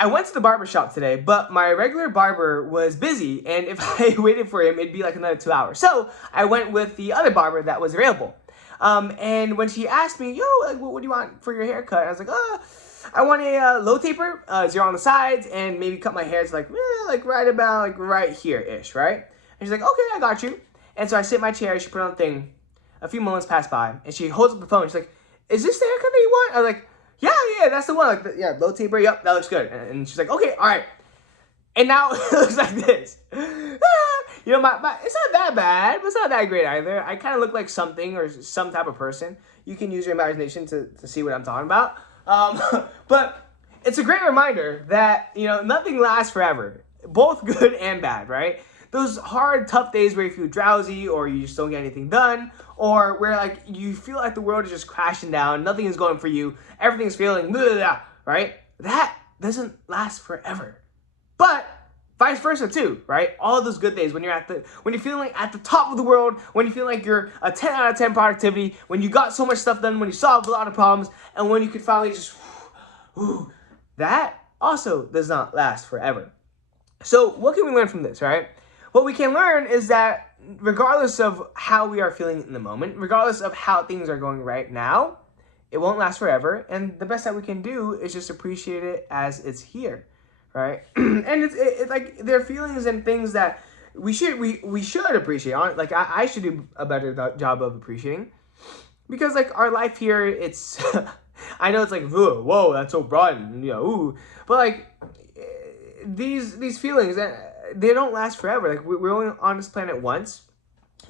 I went to the barber shop today, but my regular barber was busy, and if I waited for him, it'd be like another 2 hours. So I went with the other barber that was available. And when she asked me, yo, like, what do you want for your haircut? I was like, I want a low taper, 0 on the sides, and maybe cut my hair to like right about like right here-ish, right? And she's like, okay, I got you. And so I sit in my chair, she put on the thing. A few moments pass by, and she holds up the phone. She's like, is this the haircut that you want? I was like, yeah, that's the one. Like, yeah, low taper. Yep, that looks good. And she's like, okay, all right. And now it looks like this. You know, it's not that bad, but it's not that great either. I kind of look like something or some type of person. You can use your imagination to see what I'm talking about. But it's a great reminder that, you know, nothing lasts forever, both good and bad, right? Those hard, tough days where you feel drowsy or you just don't get anything done, or where like you feel like the world is just crashing down, nothing is going for you, everything's failing, blah, blah, blah, right? That doesn't last forever. But vice versa too, right? All those good days when you're feeling at the top of the world, when you feel like you're a 10 out of 10 productivity, when you got so much stuff done, when you solved a lot of problems, and when you could finally just, that also does not last forever. So what can we learn from this, right? What we can learn is that regardless of how we are feeling in the moment, regardless of how things are going right now, it won't last forever. And the best that we can do is just appreciate it as it's here, right? And it's like there are feelings and things that we should appreciate. Like I should do a better job of appreciating, because like our life here, it's I know it's like, whoa, that's so broad, and, you know, ooh, but like these feelings, they don't last forever. Like we're only on this planet once.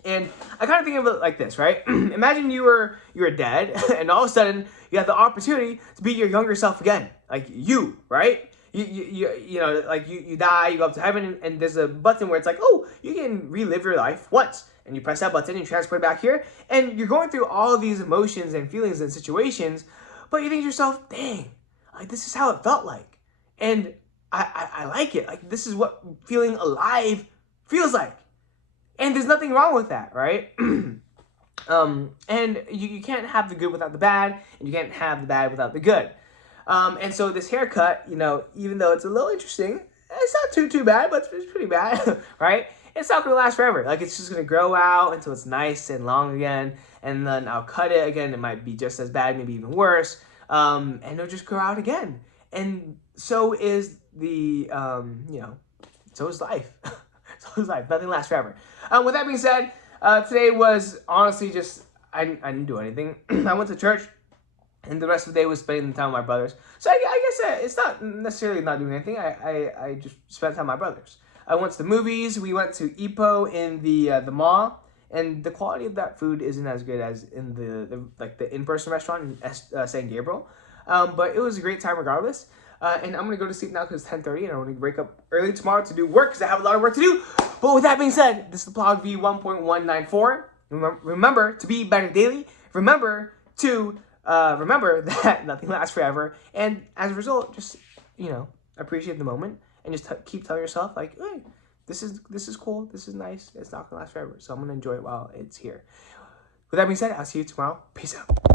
And I kind of think of it like this, right? Imagine you were dead, and all of a sudden you have the opportunity to be your younger self again, like you, right? You know, like you die, you go up to heaven, and there's a button where it's like, oh, you can relive your life once, and you press that button and you transport back here, and you're going through all of these emotions and feelings and situations, but you think to yourself, dang, like this is how it felt like, and I like it. Like this is what feeling alive feels like. And there's nothing wrong with that, right? And you can't have the good without the bad, and you can't have the bad without the good. And so this haircut, you know, even though it's a little interesting, it's not too bad, but it's pretty bad, right? It's not gonna last forever. Like it's just gonna grow out until it's nice and long again, and then I'll cut it again. It might be just as bad, maybe even worse, and it'll just grow out again. And so is the, you know, so is life. So is life. Nothing lasts forever. With that being said, today was honestly just, I didn't do anything. I went to church, and the rest of the day was spending time with my brothers. So I guess it's not necessarily not doing anything. I just spent time with my brothers. I went to the movies. We went to Ipoh in the mall, and the quality of that food isn't as good as in the in-person restaurant in San Gabriel. But it was a great time regardless. And I'm going to go to sleep now because it's 10:30, and I'm going to wake up early tomorrow to do work because I have a lot of work to do. But with that being said, this is the PLOG V1.194. Remember to be better daily. Remember to remember that nothing lasts forever. And as a result, just, you know, appreciate the moment and just keep telling yourself, like, hey, this is cool. This is nice. It's not going to last forever. So I'm going to enjoy it while it's here. With that being said, I'll see you tomorrow. Peace out.